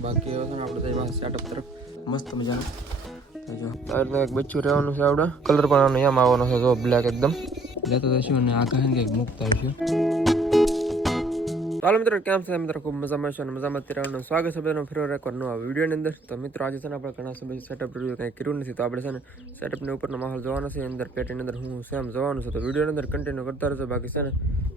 બાકી હવે છે ને આપણે જઈએ સેટઅપ તરફ. મસ્ત મજાનું. તો જો. એક બચ્ચું રહેવાનું છે આવડે. કલર પણ આનો એમ આવવાનો છે જો બ્લેક એકદમ. લેતો જશું અને આ કહે કંઈક મૂકતા આવીશું. ચાલો મિત્રો, કેમ છે મિત્રો? ખૂબ મજામાં છે અને મજામાં તિરાવનું સ્વાગત છે બધાનો ફરી એકવાર નવા વિડીયોની અંદર. તો મિત્રો, આજે છે ને આપણે ઘણા સમય સેટઅપ રિવ્યુ કંઈ કર્યું નથી. તો આપણે છે ને સેટઅપની ઉપરનો માહોલ જોવાનો છે. અંદર પેટીની અંદર હું સેમ જોવાનું છે. તો વિડીયોની અંદર કન્ટિન્યુ કરતા રહેજો. બાકી છે ને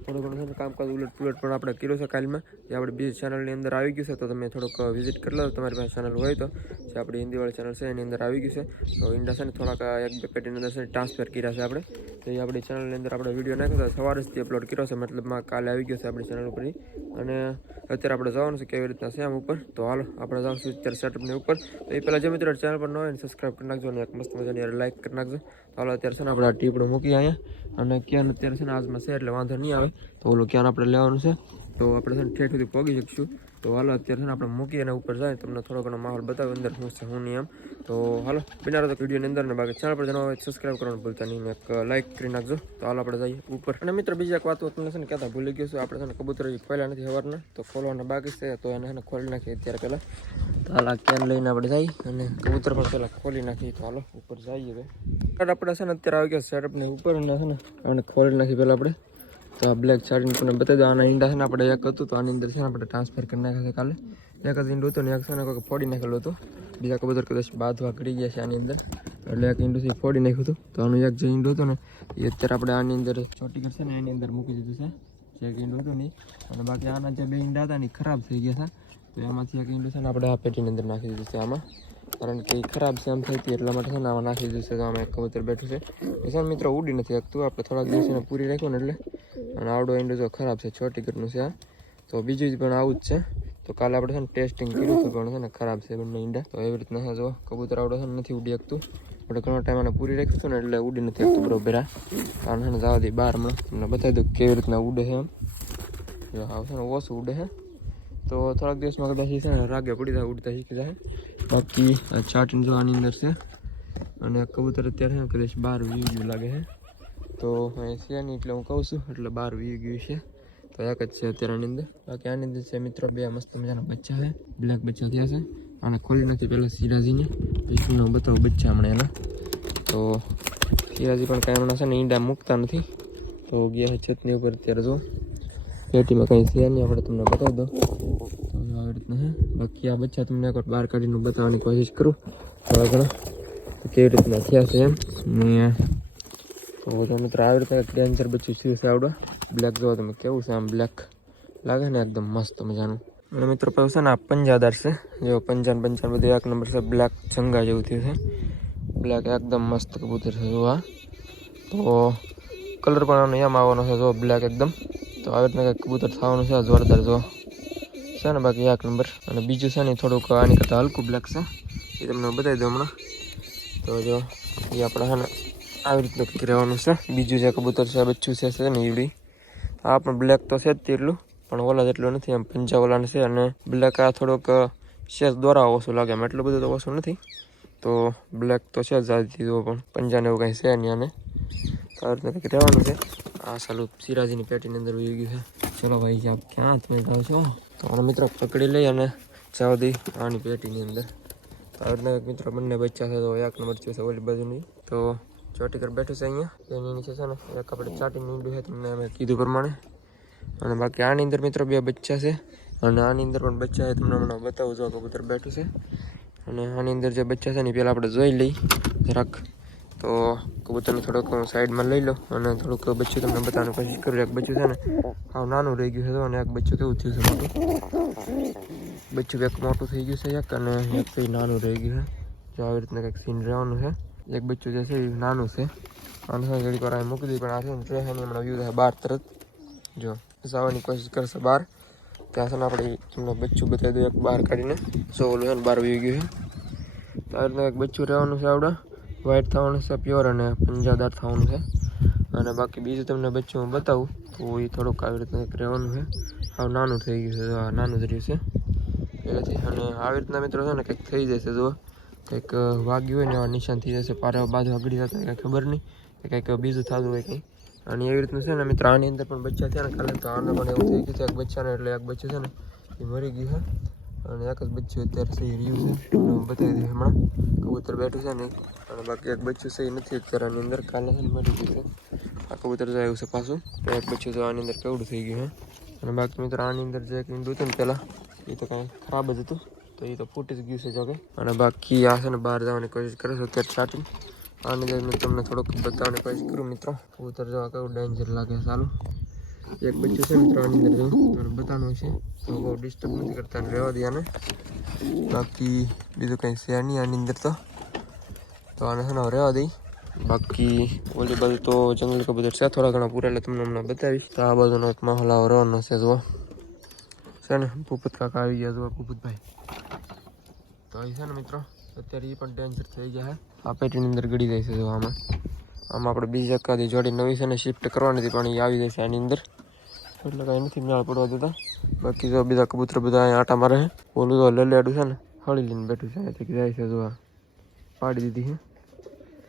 થોડું ઘણું છે ને કામકાજ ઉલટ પુલટ પણ આપણે કર્યું છે કાલમાં. જે આપણે બીજી ચેનલની અંદર આવી ગયું છે, તો તમે થોડુંક વિઝિટ કરી લો તમારી પાસે ચેનલ હોય તો. જે આપણી હિન્દીવાળી ચેનલ છે, એની અંદર આવી ગયું છે. તો ઇન્ડા છે ને થોડાક, એક બે પેટીની અંદર છે ટ્રાન્સફર કર્યા છે આપણે. તો એ આપણી ચેનલની અંદર આપણે વીડિયો નાખ્યો સવારે જ અપલોડ કર્યો છે. મતલબમાં કાલે આવી ગયો છે આપણી ચેનલ ઉપર અને અત્યારે આપણે જવાનું છે કેવી રીતના સેમ ઉપર. તો હાલ, આપણે જવાનું અત્યારે સેટઅપની ઉપર. તો એ પહેલાં જે મિત્રો ચેનલ પર ન હોય સબસ્ક્રાઈબ કરી નાખજો અને એક મસ્ત મજાની લાઈક કરી નાખજો. તો હાલો, અત્યારે છે ને આપણે આ ટીપડું મૂકી અહીંયા. અને ક્યાં અત્યારે છે ને આજમાં છે એટલે વાંધો નહીં આવે. તો ઓલું ક્યાં આપણે લેવાનું છે? તો આપણે છે ને ઠેઠ સુધી પહોંચી શકશું. તો હાલો, અત્યારે ને આપણે મૂકી અને ઉપર જાય. તમને થોડો ઘણો માહોલ બતાવ્યો અંદર શું છે, હું એમ. તો હાલો, બિના તો વિડીયોની અંદર ને બાકી ચેનલ પર જણાવો સબસ્ક્રાઈબ કરવાનું ભૂલતા નહીં એક લાઈક કરી નાખજો. તો હાલો, આપણે જઈએ ઉપર. અને મિત્રો, બીજી એક વાત તમને છે ને કહેતા ભૂલી ગયો છું. આપણે છે ને કબૂતર ખોલ્યા નથી સવારના તો ખોલવાના બાકી છે, તો એને છે ખોલી નાખીએ અત્યારે પહેલાં. તો હાલ કેન લઈને આપણે જઈએ અને કબૂતર પણ પહેલાં ખોલી નાખીએ. તો હાલો, ઉપર જઈએ હવે. આપણે છે ને અત્યારે આવી ગયા સેટઅપની ઉપર અને છે ને અને ખોલી નાખી પહેલાં આપણે. તો આ બ્લેક છાડીને તમને બતાવી દો આના ઈંડા છે ને આપણે એક હતું તો આની અંદર છે ને આપણે ટ્રાન્સફર કરી નાખ્યા કાલે. એક જ ઈંડું હતું ને એક છે ને કોઈ ફોડી નાખેલું હતું. બીજા કબૂતર કદાચ બાંધવા કરી ગયા છે આની અંદર. એટલે એક ઈંડુંથી ફોડી નાખ્યું હતું. તો આનું એક જે ઈંડું હતું ને એ અત્યારે આપણે આની અંદર ચોટી કરશે ને એની અંદર મૂકી દીધું છે. જે એક ઈંડું હતું ને અને બાકી આના જે બે ઈંડા હતા ને ખરાબ થઈ ગયા છે. તો એમાંથી એક ઈંડું છે ને આપણે આ પેટીની અંદર નાખી દીધું છે આમાં. કારણ કે ખરાબ છે એમ થઈ હતી એટલા માટે છે ને આમાં નાખી દીધું છે. તો આમાં એક કબૂતર બેઠું છે. એ મિત્રો ઉડી નથી શકતું. આપણે થોડાક દિવસને પૂરી રાખ્યું ને એટલે અને આવડો ઈંડો જો ખરાબ છે છ ટિકિટનું છે તો બીજું પણ આવું જ છે. તો કાલે આપણે છે ને ટેસ્ટિંગ કર્યું હતું, પણ છે ને ખરાબ છે બંને ઈંડા. તો એવી રીતના જો, કબૂતર આવડો છે નથી ઉડી શકતું. આપણે ઘણો ટાઈમ આને પૂરી હતું ને એટલે ઉડી નથી શકતું બરોબર કારણ છે ને જવા દઈએ બહાર હમણાં તમને બતાવી દઉં કેવી રીતના ઉડે છે એમ. જો આવશે ને ઓછું ઉડે છે. તો થોડાક દિવસમાં કદાચ છે ને રાગે પડી જાય, ઉડતા શીખી જાય. બાકી ચાટીને જો આની અંદર છે. અને કબૂતર અત્યારે કદાચ બહાર વી લાગે છે. તો અહીં છે નહીં એટલે હું કહું છું, એટલે બહાર વી ગયું છે. તો એક જ છે અત્યારે આની અંદર. બાકી આની અંદર છે મિત્રો, બે મસ્ત મજાના બચ્ચા છે. બ્લેક બચ્ચા થયા છે. અને ખોલી નથી પહેલાં સિરાજીને પછી હું બતાવું બચ્ચા હમણાં એના. તો સિરાજી પણ કાંઈ હમણાં છે ને ઈંડા મૂકતા નથી. તો ગયા છતની ઉપર અત્યારે જો. પેટીમાં કંઈ છે નહીં, આપણે તમને બતાવી દો તો આવી રીતના છે બાકી આ બચ્ચા તમને એકવાર બહાર કાઢીને બતાવવાની કોશિશ કરું. થોડા ઘણા કેવી રીતના થયા છે એમ? ને તો તો મિત્રો આવી રીતે ડેન્જર બચ્ચું છે છે આવડો બ્લેક જોવો તમે કેવું છે આમ બ્લેક લાગે ને એકદમ મસ્ત મજાનું અને મિત્રો પાછું છે ને આ પંજાદાર છે જો પંચાન પંચાન બધું એક નંબર છે બ્લેક ચંગા જેવું થયું છે બ્લેક એકદમ મસ્ત કબૂતર છે જોવા તો કલર પણ આનો એમ આવવાનો છે જો બ્લેક એકદમ તો આવી રીતના કબૂતર થવાનું છે જોરદાર જો છે ને બાકી એક નંબર અને બીજું છે ને થોડુંક આની કરતાં હલકું બ્લેક છે એ તમને બતાવી દઉં હમણાં તો જો એ આપણે છે આવી રીતનું કંઈક રહેવાનું છે. બીજું જે કબૂતર છે બચ્ચું છે છે ને ઈવડી. આ પણ બ્લેક તો છે જ તેટલું, પણ ઓલા જેટલું નથી, એમ પંચા છે અને બ્લેક આ થોડોક શેષ દ્વારા ઓછું લાગે, એમ એટલું બધું તો ઓછું નથી. તો બ્લેક તો છે જ જાતી તો પણ પંજાને એવું કાંઈ છે નહીં આને. તો આવી રીતના કંઈક રહેવાનું છે. આ સાલું સિરાજીની પેટીની અંદર ઉઈ ગયું છે. ચલો ભાઈ આપ ક્યાં તમે જાઓ છો તો આનો મિત્રો પકડી લઈ અને જવા દઈ આની પેટીની અંદર. તો આવી રીતના મિત્રો બંને બચ્ચા છે, તો એક નંબર છે ઓલી બાજુની. તો ચોટીકર બેઠું છે અહીંયા. એની છે ને એક આપણે ચાટી નીંડું છે, તમને અમે કીધું પ્રમાણે. અને બાકી આની અંદર મિત્રો બે બચ્ચા છે. અને આની અંદર પણ બચ્ચા છે, તમને હમણાં બતાવું જો કબૂતર બેઠું છે. અને આની અંદર જે બચ્ચા છે ને પહેલાં આપણે જોઈ લઈ જરાક. તો કબૂતરને થોડુંક સાઈડમાં લઈ લો અને થોડુંક બચ્ચું તમને બતાવવાની કોશિશ કરું. એક બચ્ચું છે ને, આવ નાનું રહી ગયું છે અને એક બચ્ચું કેવું થયું છે મોટું? બચ્ચું એક મોટું થઈ ગયું છે, એક, અને એક નાનું રહી ગયું છે. જો આવી રીતના કંઈક સીન રહેવાનું છે. એક બચ્ચું જે છે એ નાનું છે. અને છે ઘડીક વાર મૂકી દીધી પણ આથી છે હમણાં વ્યૂ થાય બહાર તરત. જો, જવાની કોશિશ કરશે બહાર ત્યાં છે ને આપણે તમને બચ્ચું બતાવી દઈએ બહાર કાઢીને. સો ઓલું છે ને બહાર વી ગયું છે. આવી રીતના એક બચ્ચું રહેવાનું છે આપણે વ્હાઈટ થવાનું છે પ્યોર અને પંજાદાર થવાનું છે. અને બાકી બીજું તમને બચ્ચું હું બતાવું, તો એ થોડુંક આવી રીતના એક રહેવાનું છે. હવે નાનું થઈ ગયું છે નાનું જ રહ્યું છે. પહેલેથી અને આવી રીતના મિત્રો છે ને કંઈક થઈ જશે જો કંઈક વાગ્યું હોય ને નિશાન થઈ જશે, પારે બાજુ આગળ જતા કંઈ ખબર નહીં કે કંઈક બીજું થતું હોય કંઈ. અને એવી રીતનું છે ને મિત્ર આની અંદર પણ બચ્ચા થયા ને, કાલે તો આને પણ એવું થઈ ગયું છે એક બચ્ચાને એટલે એક બચ્ચું છે ને, એ મરી ગયું છે. અને એક જ બચ્ચું અત્યારે સહી રહ્યું છે હું બતાવી દઉં હમણાં. કબૂતર બેઠું છે ને, અને બાકી એક બચ્ચું સહી નથી અત્યારે આની અંદર, કાલે છે મળી ગયું છે. આ કબૂતર જો આવ્યું છે પાછું તો એક બચ્ચું તો આની અંદર કેવડું થઈ ગયું છે. અને બાકી મિત્રો, આની અંદર જે કંઈ દૂધ ને પહેલાં, એ તો કાંઈ ખરાબ જ હતું. તો એ તો ફૂટી જ ગયું છે જોકે અને બાકી આ છે ને બહાર જવાની કોશિશ કરે છે અત્યારે સ્ટાર્ટિંગ આની મેં તમને થોડુંક બતાવવાની કોશિશ કરું મિત્રો. ઉતર જવા કેવું ડેન્જર લાગે ચાલુ એક બચ્ચું છે મિત્રો આની અંદર જવું બતાવવાનું છે. તો બહુ ડિસ્ટર્બ નથી કરતા રહેવા દે આને. બાકી બીજું કંઈ છે નહીં આની અંદર તો. તો આને છે ને રહેવા દઈ બાકી ઓલી બાજુ તો જંગલ કબૂતર છે થોડા ઘણા પૂરા, એટલે તમને હમણાં બતાવીશ. તો આ બાજુનો માહોલ આવો રહેવાનો છે, જુઓ. છે ને ભૂપત કાકા આવી ગયા, જુઓ ભૂપતભાઈ. તો એ છે ને મિત્રો, અત્યારે એ પણ ડેન્જર થઈ ગયા છે. આ પેટીની અંદર ગળી જાય છે આમાં. આમાં આપણે બીજી જગ્યાથી જોડી નવી છે ને શિફ્ટ કરવાની હતી, પણ એ આવી જશે આની અંદર. એટલે કાંઈ નથી મેળ પડવા દેતા બાકી જો બીજા કબૂતર બધા અહીંયા આટા મારે છે. ઓલું તો લલેડું છે ને, હળી લઈને બેઠું છે અહીંથી જાય છે જો આ. પાડી દીધી છે.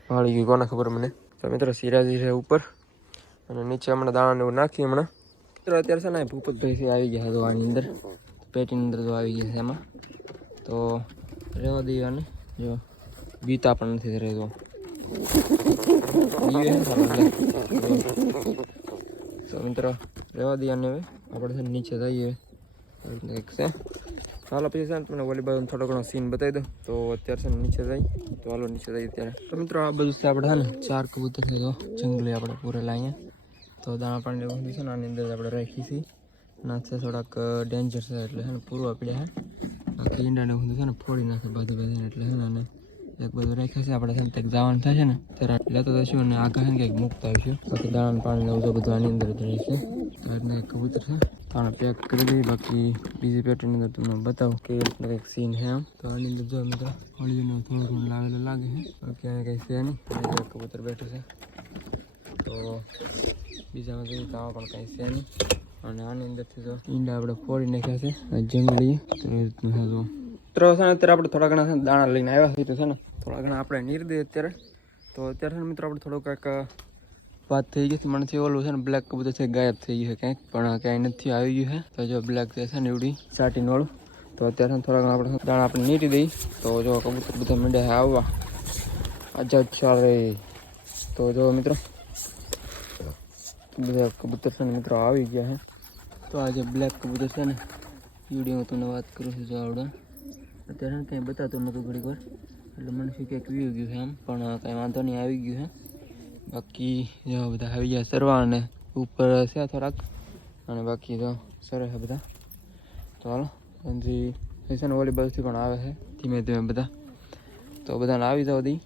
પાડી ગઈ કોને ખબર મને. તો મિત્રો સિરાજી છે ઉપર. અને નીચે હમણાં દાણાને એવું નાખી હમણાં. મિત્રો, અત્યારે છે ને ભૂપતભાઈ આવી ગયા છે આની અંદર. પેટીની અંદર જો આવી ગયા છે એમાં. તો રહેવા દઈએ જો, ગીતા પણ નથી રહેતો તો. મિત્રો, રહેવા દઈએ હવે આપણે છે નીચે જઈએ. કંઈક છે. હાલો, પછી છે તમને વોલીબોલ થોડો ઘણો સીન બતાવી દઉં. તો અત્યારે છે નીચે જઈ તો હાલો, નીચે જઈએ અત્યારે. તો મિત્રો, આ બધું છે આપણે છે ને ચાર કબૂતર છે તો જંગલી આપણે પૂરેલા અહીંયા. તો દાણા પાણી એવું છે ને આની અંદર આપણે રાખી છીએ. ના થોડાક ડેન્જર છે એટલે છે ને પૂરું આપણે છે. બાકી ઈંડાને હું છે ને ફોડી નાખે બધું બધું એટલે છે ને એક બધું રાખ્યા છે, આપણે છે ને કંઈક જવાનું છે ને ત્યારે લેતો જશું અને આગળ છે ને કંઈક મૂકતા આવીશું. બાકી દાણા પાણી ને એવું બધું આની અંદર જ રહેશે તો એટલે કબૂતર છે, તો આને પેક કરી દઈએ. બાકી બીજી પેટીની અંદર તમને બતાવું કે રીતના કંઈક સીન છે આમ તો આની અંદર જો મિત્રો હોળીનું થોડું ઘણું લાવેલું લાગે છે. બાકી આને કંઈ છે નહીં. કબૂતર બેઠું છે. તો બીજામાં જોઈએ તો આવા પણ કંઈ છે નહીં. અને આની અંદરથી જો ઈંડા આપણે ફોડી નાખ્યા છે. જંગલી તો એ અત્યારે આપણે થોડા ઘણા દાણા લઈને આવ્યા છીએ તો છે ને થોડા ઘણા આપણે નીર દઈએ અત્યારે. તો અત્યારે મિત્રો આપણે થોડું કાંઈક વાત થઈ ગઈ છે. ઓલું છે ને બ્લેક કબૂતર છે, ગાયબ થઈ ગયું છે ક્યાંક પણ ક્યાંય નથી આવી ગયું છે. તો જો બ્લેક જે છે ને એવડી વાળું તો અત્યારે થોડા ઘણા આપણે દાણા આપણે નીટી દઈ તો જો કબૂતર બધા મીંડ્યા છે, આવવા. અચ્છા ચાલે તો જો મિત્રો, બધા કબૂતર મિત્રો આવી ગયા છે. તો આ જે બ્લેક કબૂતર છે ને વિડીયોમાં તમને વાત કરું છું જો આવડે અત્યારે કંઈ બતાવતું નહોતું ઘડીક વાર, એટલે મને શું કંઈક વી ગયું છે એમ, પણ કાંઈ વાંધો નહીં, આવી ગયું છે. બાકી જો બધા આવી ગયા સરવા અને ઉપર છે થોડાક, અને બાકી જો સરસ છે બધા. તો હાલો એ છે ને વોલીબોલથી પણ આવે છે, ધીમે ધીમે બધા. તો બધાને આવી જાવ દી.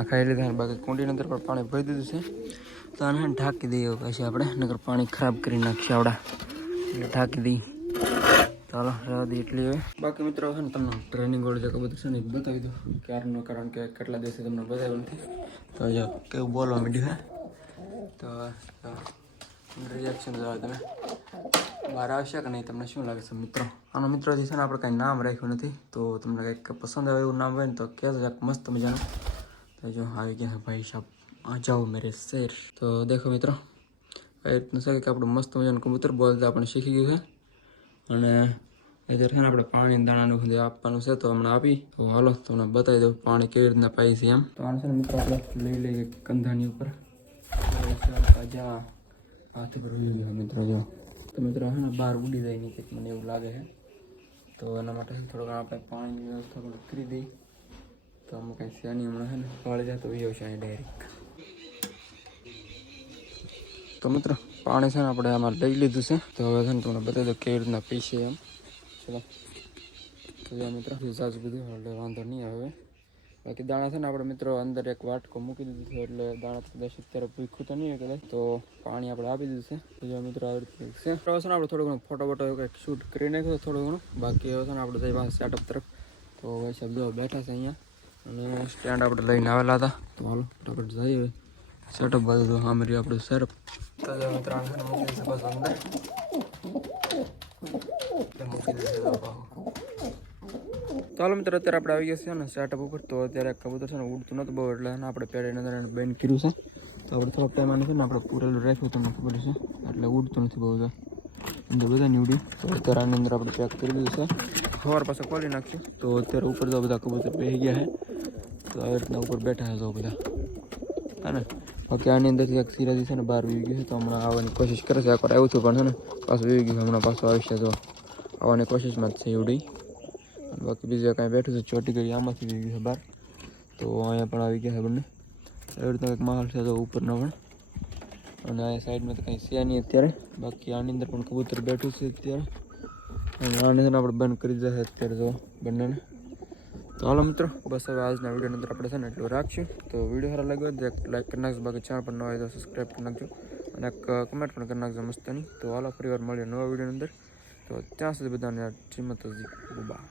દાણા ખાઈ લીધા બાકી કુંડીની અંદર પણ પાણી ભરી દીધું છે. તો આને ઢાંકી દઈએ પછી આપણે નગર પાણી ખરાબ કરી નાખીએ આવડા. એટલે ઢાંકી દઈએ. ચાલો, રહેવા દઈએ એટલી હવે. બાકી મિત્રો છે ને તમને ટ્રેનિંગ વાળું જે બધું છે ને બતાવી દઉં ક્યારનું કારણ કે કેટલા દિવસે તમને બતાવ્યું નથી. તો જો, કેવું બોલવા માંડ્યું હે. તો રિએક્શન જોવા તમે. બહાર આવશે કે નહીં, તમને શું લાગે છે મિત્રો? આનો મિત્રો છે ને આપણે કાંઈ નામ રાખ્યું નથી. તો તમને કંઈક પસંદ આવે એવું નામ હોય ને તો કહેજો મસ્ત મજાનું. તો જો આવી ગયા ભાઈ સાહેબ આ જાઓ મેરે શેર તો દેખો મિત્રો એ રીતનું છે કે આપણું મસ્ત મજાનું કબૂતર બોલતા આપણે શીખી ગયું છે અને અત્યારે છે ને આપણે પાણી દાણાનું બધું આપવાનું છે તો હમણાં આપી તો હાલો તમને બતાવી દઉં પાણી કેવી રીતના પાઈ છે એમ તો આને છે ને મિત્રો આપણે લઈ લઈએ કંધાની ઉપર હાથ પર મિત્રો જો તો મિત્રો છે ને બહાર ઉડી જાય નીચે મને એવું લાગે છે તો એના માટે છે ને આપણે પાણીની વ્યવસ્થા પણ કરી દઈએ તો અમુક કાંઈ શેની હમણાં છે ને પાળી જાય તો વ્યવ છે ડાયરેક્ટ તો મિત્ર, પાણી છે ને આપણે આમાં લઈ લીધું છે. તો હવે છે ને તમને બતાવી દો કેવી રીતના પીશે એમ. ચલો. તો મિત્રો સાજુ બધું એટલે વાંધો નહીં આવે. બાકી દાણા છે ને આપણે મિત્રો અંદર એક વાટકો મૂકી દીધું છે, એટલે દાણા કદાચ અત્યારે ભૂખ્યું તો નહીં કદાચ. તો પાણી આપણે આપી દીધું છે. તો જો મિત્રો આવી રીતે છે. તો હવે છે ને આપણે થોડું ઘણું ફોટો બોટો કંઈક શૂટ કરી નાખ્યો છે, થોડું ઘણું. બાકી હવે છે ને આપણે જઈ પાસે સેટઅપ તરફ. તો હવે જો બેઠા છે અહીંયા. અને સ્ટેન્ડ આપણે લઈને આવેલા હતા. તો હાલો, ફટાફટ જઈએ સેટઅપ બધું તો હા મારી આપણું સેટઅપ તો ચાલો મિત્રો અત્યારે આપણે આવી ગયા છે ને સેટઅપ ઉપર. તો અત્યારે કબૂતર છે ને ઉડતું નહોતું બહુ, એટલે આપણે પેડે અંદર એને બેન કર્યું છે. તો આપણે થોડોક ટાઈમ આને છે ને આપણે પૂરેલું રાખ્યું, તમને ખબર છે. એટલે ઉડતું નથી બહુ અંદર બધા નહીં ઉડી. તો અત્યારે આની અંદર આપણે પેક કરી દીધું છે. સવાર પાસે ખોલી નાખ્યું. તો અત્યારે ઉપર તો બધા કબૂતર બેસી ગયા છે. તો આવી રીતના ઉપર બેઠા હતો બધા. હા ને? બાકી આની અંદરથી એક સિરાજી છે ને બહાર વી ગયું છે, તો હમણાં આવવાની કોશિશ કરે છે. એકવાર આવ્યું છું પણ છે ને, પાછું વી ગયું હમણાં પાછું આવશે તો આવવાની કોશિશમાં જ છે એવડી. બાકી બીજું કાંઈ બેઠું છે, ચોટી કરી આમાંથી વી ગયું છે બહાર. તો અહીંયા પણ આવી ગયા છે બંને. એવી રીતના કંઈક માહોલ છે તો ઉપરનો પણ. અને આ સાઈડમાં તો કંઈ છે નહીં અત્યારે. બાકી આની અંદર પણ કબૂતર બેઠું છે અત્યારે. અને આને છે આપણે બંધ કરી દીધા છે અત્યારે તો બંનેને. તો હાલો મિત્રો, બસ હવે આજના વિડીયોની અંદર આપણે છે ને એટલું રાખશું. તો વીડિયો સારા લાગ્યો તો એક લાઈક કરી નાખજો, બાકી ચેનલ પર ન તો સબસ્ક્રાઈબ કરી નાખજો અને એક કમેન્ટ પણ કરી નાખજો મસ્તની. તો હાલો ફરી વાર મળીએ નવા વિડીયોની અંદર. તો ત્યાં સુધી બધાને શ્રીમતજી બુબા